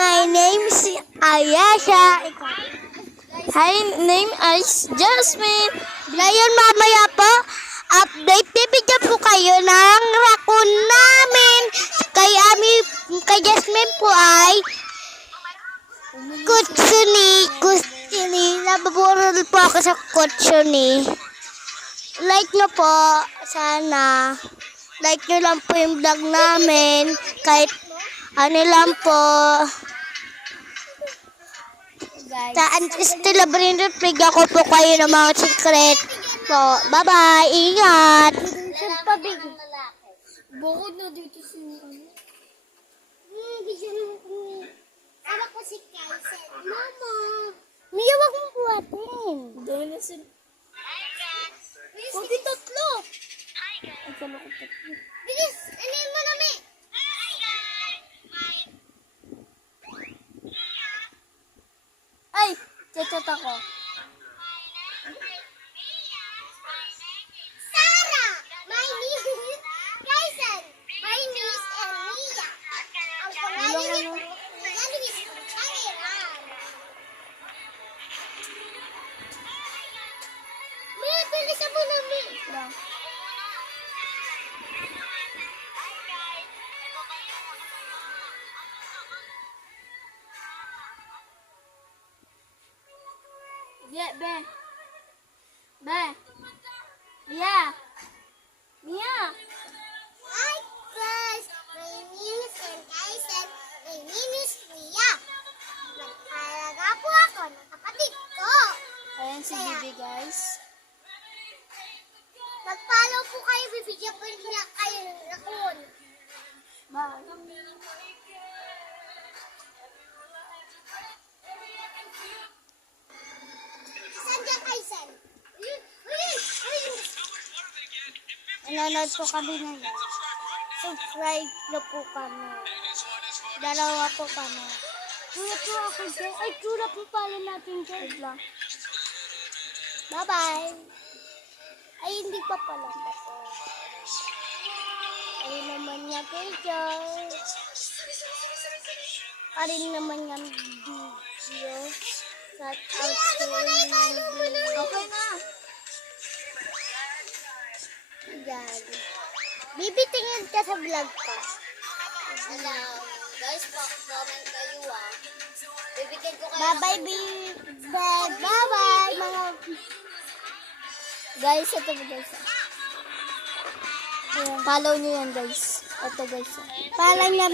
My name is Ayesha. Hi, name is Jasmine. Ngayon mamaya po, update bibigyan po kayo ng raccoon namin. Kay Jasmine po ay kutsuni. Nababurol po ako sa kutsuni. Like nyo po, sana. Like nyo lang po yung vlog namin. Kahit ano lang po. Saan still bigyan ko po kayo ng mga secret po. Bye-bye. Ingat. Bukod na dito si Sama ko si Kaisen. Mama. Mia, wag mong buhatin. Dahil na si... Huwag tatlo. Ay, kala ko tatlo. Bilis, ano mo na, Mi? Ay, chat ako. Sarah, my niece, Kaisen, my niece, and Mia. Ang pangalan is Kairan. Mi, bilisan mo na, Mi. Lang. Yeah, be. Mia. Mia. Hi, class. My name is Kaisen. My name is Mia. Nag-alaga po ako ng kapatid ko. Ayan si Bibi, guys. Mag-follow po kayo, bibigyan po niya kayo ng raccoon. Bye. Saan dyan, Kaisen? Nanonood po kami ngayon. Subscribe na po kami. Dalawa po kami. Tula po ako dyan. Ay, tula po pala natin dyan lang. Bye-bye. Ay, hindi pa pala ako. Ay naman niya video. Karin naman niya video. Shout out to okay na. Gagi. Bibi, tingin ka sa vlog ko. Hello. Guys, comment kayo Bibigyan ko kayo. Bye-bye, Bibi. Bye-bye, mga... Guys, ito po guys. Follow nyo yan guys. Ito guys. Follow niya.